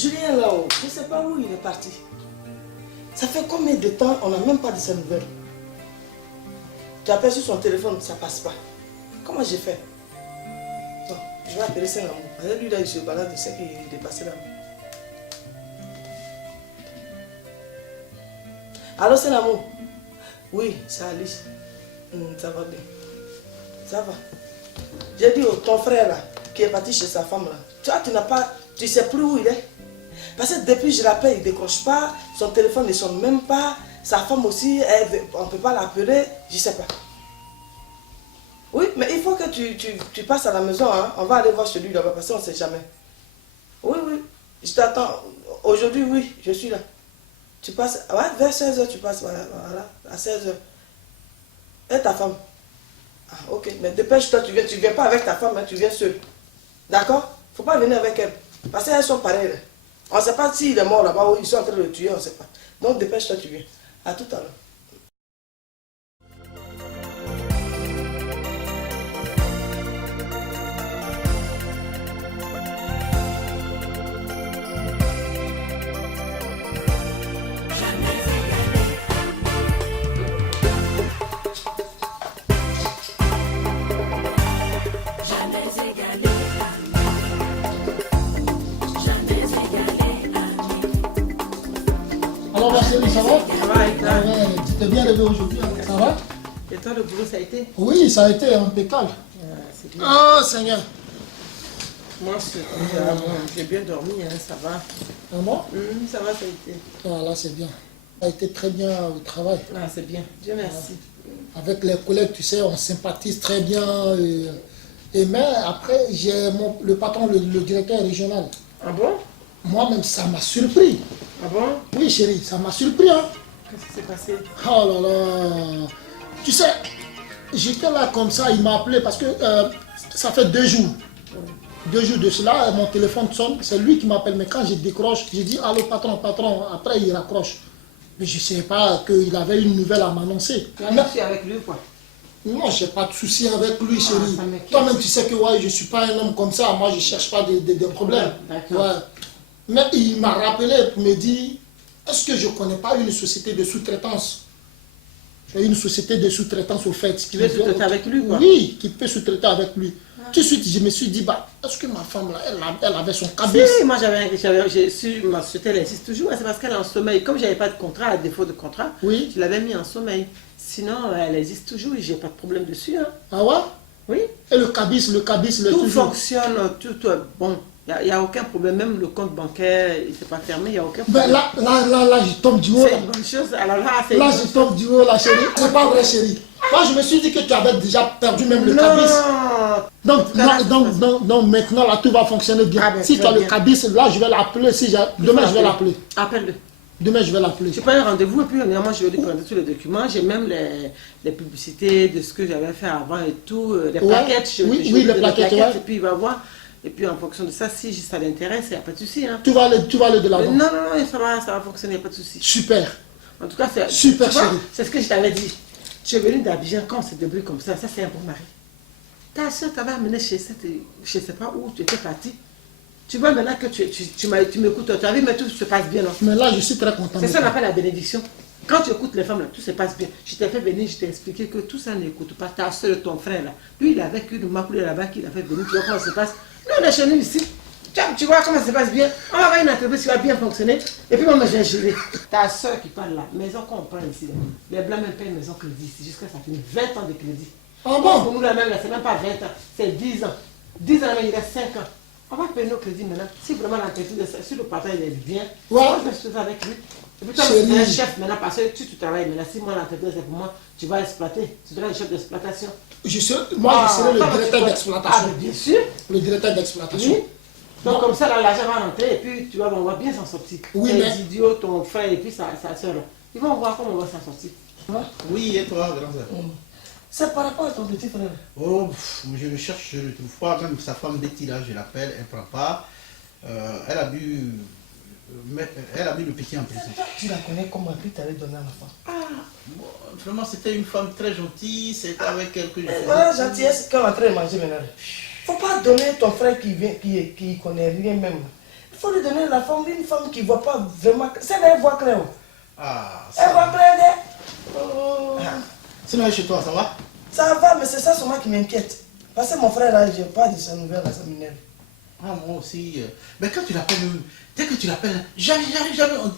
Julien là-haut, je ne sais pas où il est parti. Ça fait combien de temps on n'a même pas de ses nouvelles? Tu appelles sur son téléphone, ça passe pas. Comment j'ai fait? Bon, je vais appeler Saint-Amour. Lui là, il se balade, il sait qu'il est passé là. Allô Saint-Amour? Oui, c'est Alice. Ça va bien. Ça va. J'ai dit, ton frère là, qui est parti chez sa femme là, toi tu n'as pas, tu sais plus où il est. Parce que depuis je l'appelle, il ne décroche pas, son téléphone ne sonne même pas, sa femme aussi, on ne peut pas l'appeler, je ne sais pas. Oui, mais il faut que tu passes à la maison, hein. On va aller voir chez lui là-bas parce qu'on ne sait jamais. Oui, oui, je t'attends. Aujourd'hui, oui, je suis là. Tu passes, ouais, vers 16h tu passes, voilà, à 16h. Et ta femme? Ah, ok, mais dépêche-toi, tu viens pas avec ta femme, hein, tu viens seul. D'accord? Faut pas venir avec elle. Parce qu'elles sont pareilles. On ne sait pas s'il est mort là-bas ou ils sont en train de le tuer, on ne sait pas. Donc dépêche-toi, tu viens. À tout à l'heure. Alors ma chérie, ça va? Ça va, et toi? Ouais, tu t'es bien levé aujourd'hui, hein? Ça va? Et toi, le boulot, ça a été? Oui, ça a été impeccable. C'est bien. Oh Seigneur. Moi, j'ai bien dormi, hein, ça va. Ah bon? Ça va, ça a été. Ah là, c'est bien. Ça a été très bien au travail. Ah, c'est bien. Dieu merci. Avec les collègues, tu sais, on sympathise très bien. Et mais après, j'ai le patron, le directeur régional. Ah bon? Moi-même, ça m'a surpris. Ah bon? Oui, chérie, ça m'a surpris. Hein? Qu'est-ce qui s'est passé? Oh là là. Tu sais, j'étais là comme ça, il m'a appelé parce que ça fait 2 jours. 2 jours de cela, mon téléphone sonne, c'est lui qui m'appelle. Mais quand je décroche, je dis allô patron, patron. Après, il raccroche. Mais je ne savais pas qu'il avait une nouvelle à m'annoncer. Tu as un souci avec lui ou quoi? Non, je n'ai pas de souci avec lui, chérie. ça m'inquiète. Toi-même, tu sais que ouais, je ne suis pas un homme comme ça. Moi, je ne cherche pas de problèmes. D'accord. Ouais. Mais il m'a rappelé pour me dire, est-ce que je ne connais pas une société de sous-traitance? J'ai une société de sous-traitance au fait. Tu veux sous-traiter avec lui quoi? Oui, qui peut sous-traiter avec lui. Tout de suite, je me suis dit, bah, est-ce que ma femme, là, elle avait son cabis? Si, moi j'ai su, ma société elle insiste toujours, c'est parce qu'elle est en sommeil. Comme j'avais pas de contrat, à défaut de contrat, Oui. je l'avais mis en sommeil. Sinon, elle existe toujours et j'ai pas de problème dessus. Hein. Ah ouais? Oui. Et le cabis, le Tout toujours. fonctionne, tout bon. Il n'y a aucun problème, même le compte bancaire, il ne s'est pas fermé, il n'y a aucun Ben problème. là, je tombe du haut. C'est une bonne chose. Alors là, c'est Là, je tombe du haut, la chérie. C'est pas vrai, chérie. Moi, je me suis dit que tu avais déjà perdu même le cabis. Donc maintenant, là, tout va fonctionner bien. Ah ben, Si tu as le bien. cabis, là, je vais l'appeler. Demain, je vais l'appeler. Appelle-le. Demain, je vais l'appeler. J'ai pas un rendez-vous et puis moi je vais lui présenter tous les documents. J'ai même les publicités de ce que j'avais fait avant et tout, les plaquettes. Oui, les plaquettes, ouais. Et puis il va voir. Et puis en fonction de ça, si ça l'intéresse, il n'y a pas de souci. Hein. Tu vas aller de l'avant. Non, ça va fonctionner, il n'y a pas de souci. Super. En tout cas, Super, chérie. c'est ce que je t'avais dit. Tu es venu d'Abidjan quand on s'est débrouillé comme ça c'est un bon mari. Ta soeur t'avait amené chez cette, je ne sais pas où tu étais parti. Tu vois maintenant que tu m'écoutes, tu as vu, mais tout se passe bien. Non? Mais là, je suis très content. C'est ça qu'on appelle la bénédiction. Quand tu écoutes les femmes, là, tout se passe bien. Je t'ai fait venir, je t'ai expliqué que tout ça n'écoute pas. Ta soeur, ton frère, là. Lui, il est avec une maculée là-bas qui l'a fait venir. Tu vois comment ça se passe. Nous, on est chez nous ici. Tu vois comment ça se passe bien. On va avoir une entreprise qui va bien fonctionner. Et puis, moi, j'ai géré. Ta soeur qui parle là, maison qu'on prend ici. Là. Les blancs même payent maison crédit ici. Jusqu'à ça finit 20 ans de crédit. Ah bon? Pour nous, la même, là, c'est même pas 20 ans. C'est 10 ans. 10 ans, mais il reste 5 ans. On va payer nos crédits maintenant. Si vraiment l'entreprise, si le patron il est bien, Ouais. on va faire ça avec lui. Et puis toi, tu es un chef maintenant parce que tu travailles maintenant. Si moi l'entreprise est pour moi, tu vas exploiter. Tu seras le chef d'exploitation. Je serai le directeur d'exploitation. Bien sûr. Le directeur d'exploitation. Oui. Donc comme ça, l'argent va rentrer et puis tu vas, on va bien s'en sortir. Oui, les mais... idiots, ton frère et puis sa soeur, ils vont voir comment on va s'en sortir. Oui, et toi, grand frère? C'est par rapport à ton petit frère. Oh, je le cherche, je ne le trouve pas. Même sa femme Betty, là, je l'appelle, elle ne prend pas. Elle a bu le petit en prison. Tu la connais comment puis tu allais donner à l'enfant. Bon, vraiment, c'était une femme très gentille. C'était avec elle que je faisais. Voilà, gentillesse qu'on est en train de manger maintenant. Faut pas donner ton frère qui connaît rien même. faut lui donner la femme, une femme qui ne voit pas vraiment. C'est elle voit clair. Ah, Elle voit ça. clair. Oh. Sinon, elle est chez toi, ça va? Ça va, mais c'est ça seulement qui m'inquiète. Parce que mon frère, là, je n'ai pas de sa nouvelle, là, ça m'énerve. Ah, moi aussi. Mais quand tu l'appelles, dès que tu l'appelles, jamais, on dit,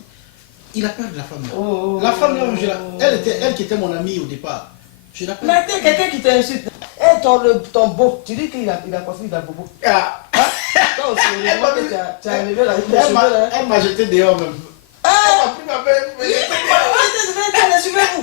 il a peur de la femme. Oh. La femme, là, elle qui était mon amie au départ. Je l'appelle. Mais t'es quelqu'un qui t'insulte. Eh, ton beau, tu dis qu'il a coiffé, il a bobo. Ah. Hein? Toi aussi, tu as enlevé la cheveux, là. Elle m'a jeté dehors même. Ah! Elle m'a pris ma belle. Suivez-vous.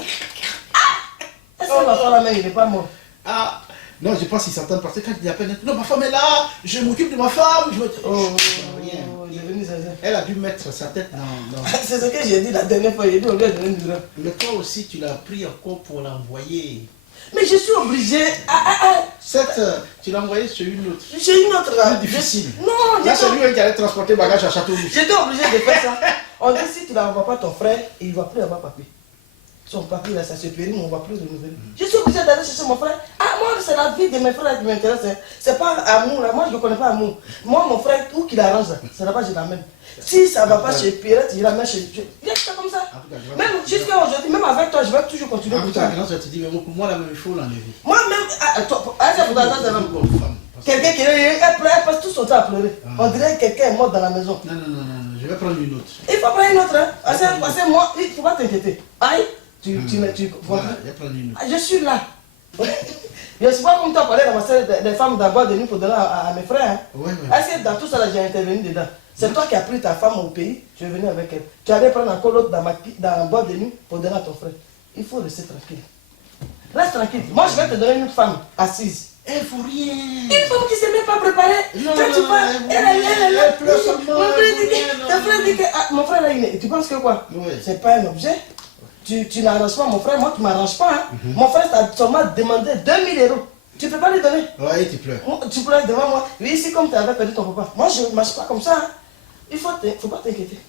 Est-ce que ma femme, la mère, il n'est pas mort? Ah. Non, je pense qu'ils s'entendent parce que quand il appelle, non, ma femme est là, je m'occupe de ma femme. Rien. Il est venu, ça. Elle a dû mettre sa tête dans... C'est ce que j'ai dit la dernière fois, j'ai dit on lui a donné du rang. Mais toi aussi, tu l'as pris encore pour l'envoyer. Mais je suis obligé. Cette, tu l'as envoyé sur une autre. J'ai une autre là. Plus difficile. Non, Là, c'est lui qui allait transporter bagage à Châteauroux. j'étais obligé de faire ça. On dit si tu n'envoies pas ton frère, il ne va plus avoir papier. Son papier là, ça se périme, on ne va plus renouveler. Je suis obligé d'aller chercher mon frère. Ah, moi, c'est la vie de mes frères qui m'intéresse. Hein. C'est pas amour là. Moi, je ne connais pas amour. Moi, mon frère, où qu'il arrange là, c'est là-bas je l'amène. Si ça ne va pas chez Pierrette, il l'amène chez. Il est comme ça. Même jusqu'à aujourd'hui, même avec toi, je vais toujours continuer. En tout cas, je te dis, mais pour moi, là, il faut l'enlever. Moi-même, quelqu'un qui elle passe tout son temps à pleurer. On dirait que quelqu'un est mort dans la maison. Non, je vais prendre une autre. Il faut prendre une autre. Hein. Parce que moi, il ne faut pas t'inquiéter. Aïe, Voilà, je vais prendre une autre. je suis là. Je ne suis pas comme toi parler dans ma salle des femmes d'abord de nuit pour donner à mes frères. Hein. Ouais. Est-ce que dans tout ça, là, j'ai intervenu dedans? C'est toi qui as pris ta femme au pays, tu es venu avec elle. Tu allais prendre encore l'autre dans la boîte de nuit pour donner à ton frère. Il faut rester tranquille. Reste tranquille. Moi, je vais te donner une femme assise. Elle faut rien. Une femme qui ne s'est même pas préparée. Non, Quand tu parles, elle est là. Ton frère dit que mon frère là, tu penses que quoi? Oui. C'est pas un objet. Tu n'arranges pas mon frère, moi tu ne m'arranges pas. Hein. Mon frère t'a seulement demandé 2000 €. Tu ne peux pas lui donner. Ouais, tu pleures. Tu pleures devant moi. Oui, ici comme tu avais perdu ton papa. Moi je ne marche pas comme ça. Hein. Il faut pas t'inquiéter.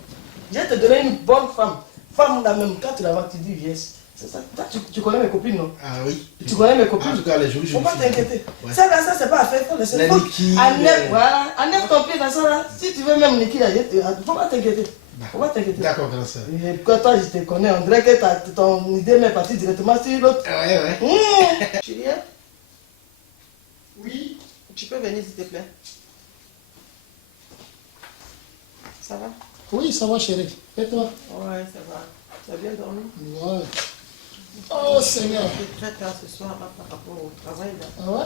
Je vais te donner une bonne femme. Femme là même, quand tu la vois, tu dis yes. C'est ça. Tu connais mes copines, non? Ah oui. Tu connais mes copines? En tout cas, les jours, je faut pas t'inquiéter. Ouais. Ça, là, ça, c'est pas à faire. Faut laisser. La liquide. Voilà. Enlève ton pied dans ça, là. Si tu veux même liquide, il faut pas t'inquiéter. Faut pas t'inquiéter. D'accord, grand soeur. Et quand toi, je te connais, on dirait que ton idée m'est partie directement sur l'autre. Ouais. Julien, Oui, tu peux venir s'il te plaît. Ça va? oui, ça va chérie. Et toi? Ouais, ça va. Tu as bien dormi? Ouais. Oh Seigneur. J'étais très tard ce soir là, par rapport au travail. Là. Ah ouais?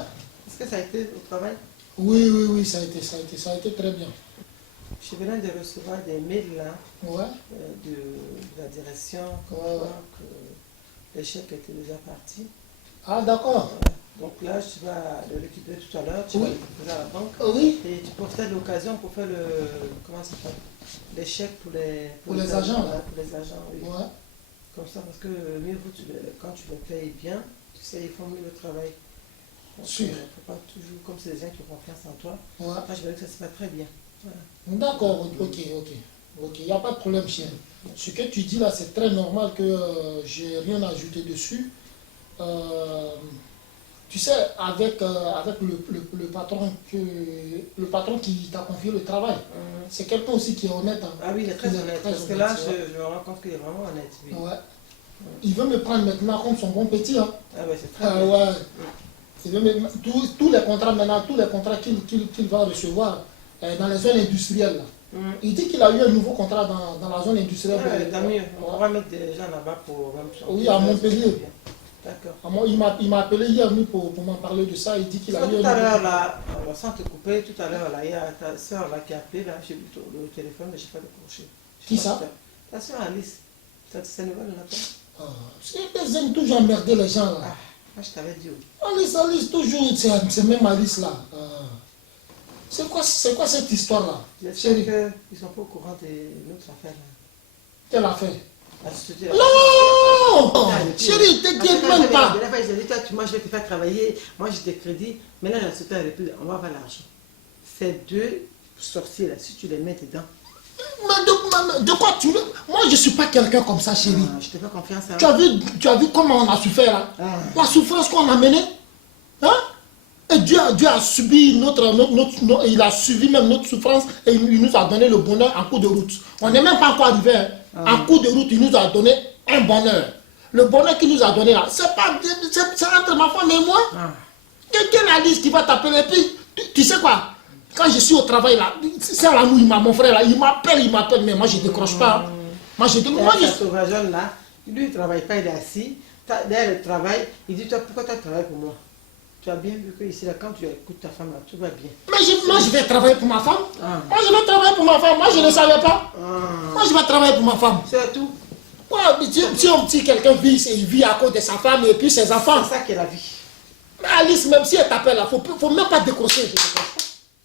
Est-ce que ça a été au travail? Oui, ça a été très bien. Je venais de recevoir des mails là, Ouais. de la direction, comme Ouais. quoi que les chèques étaient déjà partis. Ah d'accord. Donc là, tu vas le récupérer tout à l'heure, tu vas Oui. le déposer à la banque. Oui. Et tu profites de l'occasion pour faire comment ça s'appelle? Les chèques pour les agents, là. Pour les agents, oui. Ouais. Comme ça, parce que mieux vaut, quand tu les payes bien, tu sais, ils font mieux le travail. Donc, Sûr. faut pas toujours, comme c'est des gens qui ont confiance en toi, Ouais. moi je verrais que ça se passe très bien. Voilà. D'accord, ok. Il n'y a pas de problème, chérie. Ce que tu dis là, c'est très normal que j'ai rien à ajouter dessus. Tu sais, avec le patron qui t'a confié le travail, c'est quelqu'un aussi qui est honnête. Hein. Ah oui, il est très honnête. Parce que là, je me rends compte qu'il est vraiment honnête. Oui. Ouais. Il veut me prendre maintenant comme son bon petit. Hein. Ah ouais, c'est très bien. Ouais. Il veut tous les contrats maintenant, tous les contrats qu'il va recevoir dans les zones industrielles. Là. Il dit qu'il a eu un nouveau contrat dans la zone industrielle. Tant mieux. On va mettre des gens là-bas pour même. Oui, à Montpellier. D'accord. Il m'a appelé hier nuit pour m'en parler de ça. Il dit qu'il a eu un Tout nouveau à l'heure, contrat. là, sans te couper, tout à l'heure, là, il y a ta soeur là, qui a appelé, là, j'ai vu le téléphone, mais je n'ai pas décroché. Qui ça? Ta soeur Alice. Tu as ces nouvelles là? Ils aiment toujours emmerder les gens là. Ah, moi je t'avais dit. Oui. Alice, toujours, c'est même Alice là. C'est quoi cette histoire là? J'espère qu'ils ne sont pas au courant de notre affaire là. Quelle affaire? La société, Non! Chérie, t'inquiète même pas. La fois, j'ai dit, toi, moi je vais te faire travailler, moi j'ai des crédits. Maintenant, la société a repris, on va avoir l'argent. Ces deux sorciers là, si tu les mets dedans. Mais de quoi tu veux? Moi, je ne suis pas quelqu'un comme ça, chérie. Je te fais confiance. Hein. Tu as vu comment on a souffert là? La souffrance qu'on a menée? Hein? Et Dieu a subi il a suivi même notre souffrance et il nous a donné le bonheur en cours de route. On n'est même pas encore arrivé. Hein. En cours de route, il nous a donné un bonheur. Le bonheur qu'il nous a donné là, c'est entre ma femme et moi. Quelqu'un Alice qui va t'appeler. Et puis, tu sais quoi? Quand je suis au travail là, c'est là où mon frère là, il m'appelle, mais moi je ne décroche pas. Moi je décroche. Ce jeune là, lui il ne travaille pas, il est assis. Derrière le travail, il dit toi, pourquoi tu travailles pour moi? Tu as bien vu que ici, là, quand tu écoutes ta femme, là, tout va bien. Mais moi, je vais travailler pour ma femme. Moi, je vais travailler pour ma femme. Moi, je ne savais pas. Moi, je vais travailler pour ma femme. C'est tout. Si quelqu'un vit, il vit à cause de sa femme et puis ses enfants. C'est ça qui est la vie. Mais Alice, même si elle t'appelle, il ne faut même pas décrocher.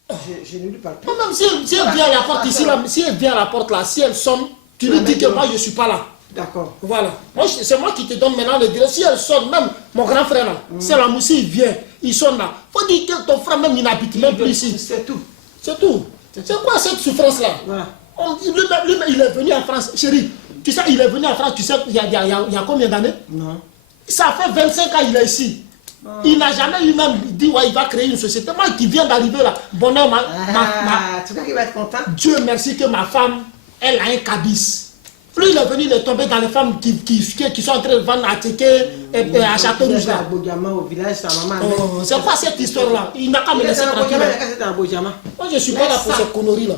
Je ne lui parle plus. Même si elle vient à la porte ici, là, si elle vient à la porte là, si elle sonne, tu lui dis que moi, je ne suis pas là. D'accord. Voilà. C'est moi qui te donne maintenant le direct. Si elle sonne, même mon grand frère là, c'est la moussie, il vient, il sonne là. Il faut dire que ton frère même, il n'habite même plus ici. C'est tout. C'est tout. C'est quoi cette souffrance là? Voilà. Lui-même, il est venu en France. Chérie, tu sais, il est venu en France, tu sais, il y a combien d'années? Non. Ça fait 25 ans qu'il est ici. Il n'a jamais lui-même dit, ouais, il va créer une société. Moi qui viens d'arriver là, bonheur, tu crois qu'il va être content? Dieu merci que ma femme, elle a un cabis. Lui, il est venu, il est tombé dans les femmes qui sont en train de vendre à Teke et à Château-Rouge là. Au village, sa maman. C'est quoi cette histoire là? Il n'a qu'à me laisser tranquille. Moi, je ne suis pas là pour ces conneries là.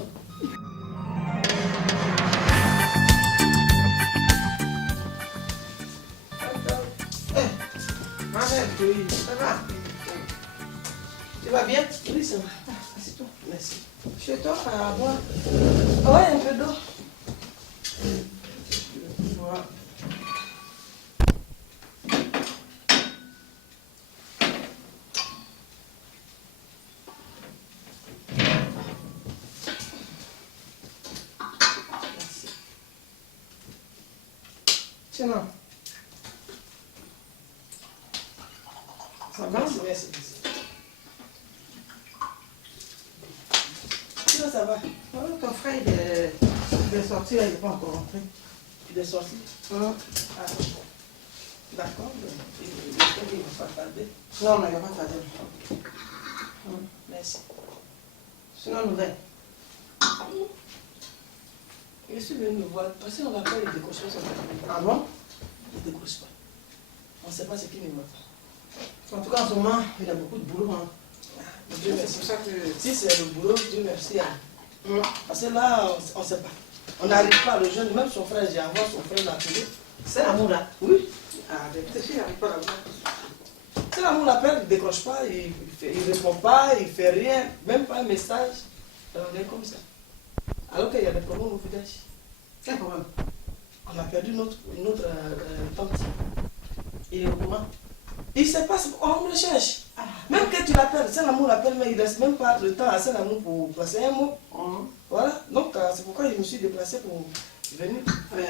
Ça va? Tu vas bien? Oui, ça va. Assieds-toi. Merci. Chez toi, à boire? Ouais, un peu d'eau. Voilà. Sinon, ça va? Merci. Sinon, ça va. Ton frère, il est sorti, là, il n'est pas encore rentré. Il est sorti. Hein? Ah, d'accord. Il ne va pas tarder. Non, il ne va pas tarder. Merci. Sinon, nouvelle. Je suis venu me voir. Parce qu'on va pas les décrocher. Ah bon? Il ne décroche pas. On ne sait pas ce qu'il ne va pas. En tout cas, en ce moment, il a beaucoup de boulot. Hein. Dieu C'est merci. pour ça que... Si c'est le boulot, Dieu merci. Hein. Parce que là, on ne sait pas. On n'arrive pas, le jeune, même son frère, j'ai envoyé son frère l'appeler. C'est l'amour là? Oui. Ah, peut-être qu'il n'arrive pas là-bas. C'est l'amour l'appelle, il ne décroche pas, il ne répond pas, il ne fait rien, même pas un message. On est comme ça. Alors qu'il y a des problèmes au village. Quel problème? On a perdu notre tante. Il est au courant? Il ne sait pas, on le cherche. Même que tu l'appelles, c'est l'amour l'appelle, mais il ne laisse même pas le temps à c'est l'amour pour passer un mot. Voilà, donc c'est pourquoi je me suis déplacé pour venir.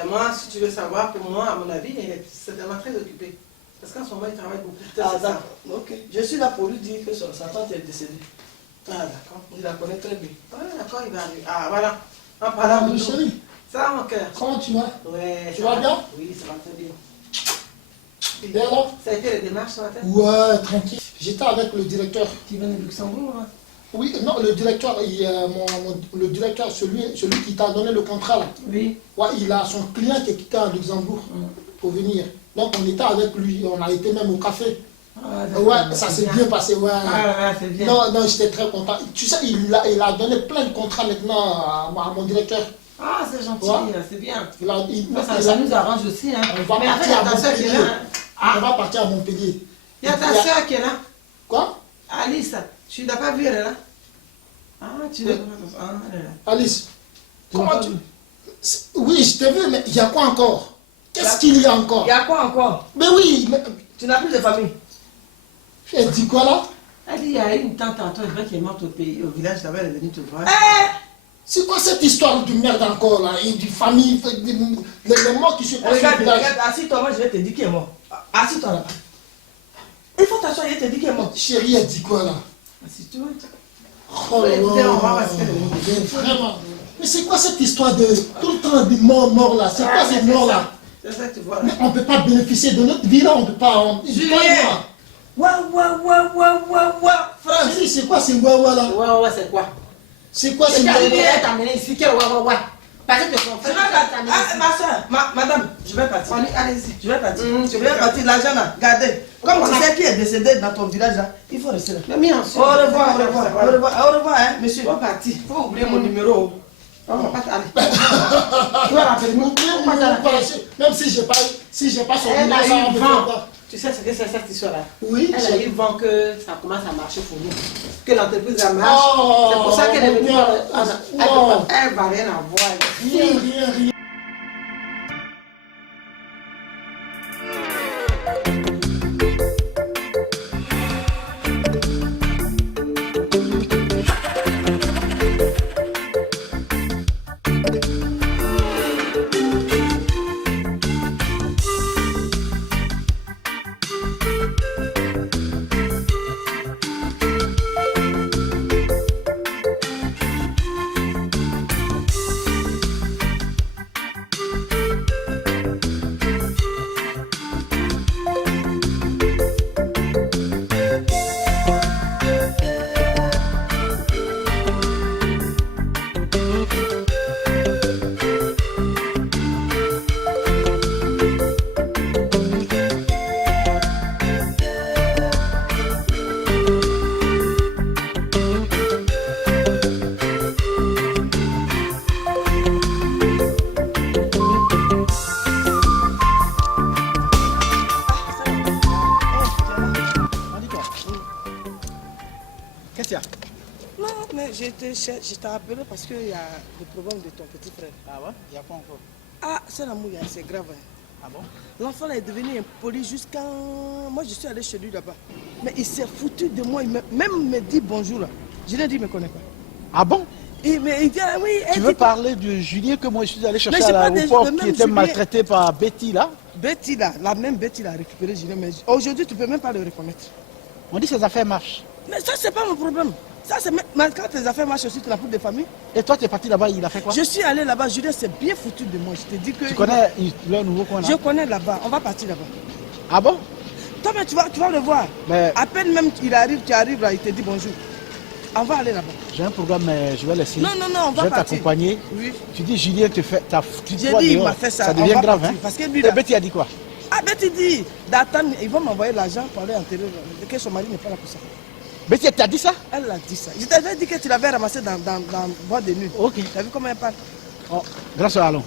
Moi, si tu veux savoir, pour moi, à mon avis, il est certainement très occupé. Parce qu'en ce moment, il travaille beaucoup. Ah, d'accord. Ok. Je suis là pour lui dire que sa tante est décédée. Ah, d'accord. Il la connaît très bien. Ah, d'accord, il va arriver. Ah, voilà. En parlant de Chérie, ça va, mon cœur? comment tu vas? Ouais. Tu vas bien? Oui, ça va très bien. Bien là? Ça a été les démarches ce matin? Ouais, tranquille. J'étais avec le directeur. Tu viens de Luxembourg, hein? Oui, non, le directeur, le directeur, celui qui t'a donné le contrat là. Oui. Ouais, il a son client qui est quitté à Luxembourg pour venir. Donc on était avec lui, on a été même au café. Ah, Ouais, ça s'est bien passé, ouais. Ah, c'est bien. Non, j'étais très content. Tu sais, il a donné plein de contrats maintenant à mon directeur. Ah, c'est gentil, Ouais. c'est bien. Ça nous arrange aussi, hein. On va Mais en fait, partir à ta soeur qui est Montpellier. là. Ah, On va partir à Montpellier. il y a ta soeur qui est là. Quoi? Alice, tu l'as pas vue, elle est là? Ah, tu l'as pas vue. Ah, elle est là. Alice, Tu l'as comment pas tu... vue? Oui, je t'ai vu, mais il y a quoi encore? Qu'est-ce qu'il y a encore? Il y a quoi encore? Mais oui, mais... Tu n'as plus de famille. Elle dit quoi là? Elle dit, il y a une tante à toi, qui est morte au pays, au village là-bas, elle est venue te voir. C'est quoi cette histoire de merde encore là? Et de famille, les morts qui se passent Regarde, au village. assis-toi, moi je vais te dire qui est mort. Assis-toi là-bas. Il faut t'asseoir, je vais te dire qui est mort. Chérie, elle dit quoi là? Assieds-toi. Oh là Écoutez, on va là, parce qu'elle est venue. vraiment. Mais c'est quoi cette histoire de tout le temps de mort là? C'est quoi ces morts là? C'est ça que tu vois là. Mais on ne peut pas bénéficier de notre vie là, on ne peut pas. Julien! Frère, c'est quoi ce wawa là? Ouais, c'est quoi? C'est quoi ce C'est wawa? elle t'a amené ici, quel ouais. Parce que ton frère t'a amené ici. Ma soeur, madame, je vais partir. Allez-y. Je vais partir. Je vais partir. L'argent là, gardez. Comme tu sais qui est décédé dans ton village là, il faut rester là. Mais bien Au sûr. revoir, au revoir, hein, monsieur. On va partir. Faut oublier mon numéro. On va pas aller. Tu vas rappeler. Même si j'ai pas son Elle numéro, a ça eu va me vent. faire quoi? Tu sais ce que c'est cette histoire-là? Oui. Elle a eu vent que ça commence à marcher pour nous. Que l'entreprise a marché. Oh, C'est pour ça qu'elle est venue. oh. Elle va rien avoir. Rien. Qu'est-ce qu'il y a? Non, mais je t'ai appelé parce qu'il y a le problème de ton petit frère. Ah ouais? Il y a quoi encore? Ah, c'est l'amour, c'est grave. Hein. Ah bon? L'enfant là est devenu impoli jusqu'à... Moi, je suis allé chez lui là-bas. Mais il s'est foutu de moi. Même me dit bonjour là. Je lui ai dit, il ne me connaît pas. Ah bon? Mais il dit, ah, oui... Tu veux parler de Julien que moi je suis allé chercher Mais à c'est pas l'aéroport le même qui était Julien. maltraité par Betty là? Betty là, la même Betty l'a récupéré Julien. Mais aujourd'hui, tu ne peux même pas le reconnaître. On dit que ses affaires marchent. Mais ça, c'est pas mon problème. Ça, c'est mais quand tes affaires marchent aussi, tu n'as plus de famille. Et toi tu es parti là-bas, il a fait quoi? Je suis allé là-bas, Julien s'est bien foutu de moi. Je te dis que... Tu connais le nouveau qu'on a? Je connais là-bas, on va partir là-bas. Ah bon? Toi, mais tu vas le voir. Mais À peine même il arrive, tu arrives là, il te dit bonjour. On va aller là-bas. j'ai un programme, mais je vais laisser. Non, on Je va vais partir. t'accompagner. Oui. Tu dis Julien te fait, t'as foutu J'ai toi dit, il dehors. m'a fait ça. Ça On devient va grave, partir. hein? Parce que lui, Et là... Betty a dit quoi? Ah, Betty dit d'attendre, ils vont m'envoyer l'argent pour aller enterrer, que son mari n'est pas là pour ça. Betty t'a dit ça? Elle a dit ça. Je t'avais dit que tu l'avais ramassé dans boîte de nuit. Ok. Tu as vu comment elle parle? Oh, grâce à Allons.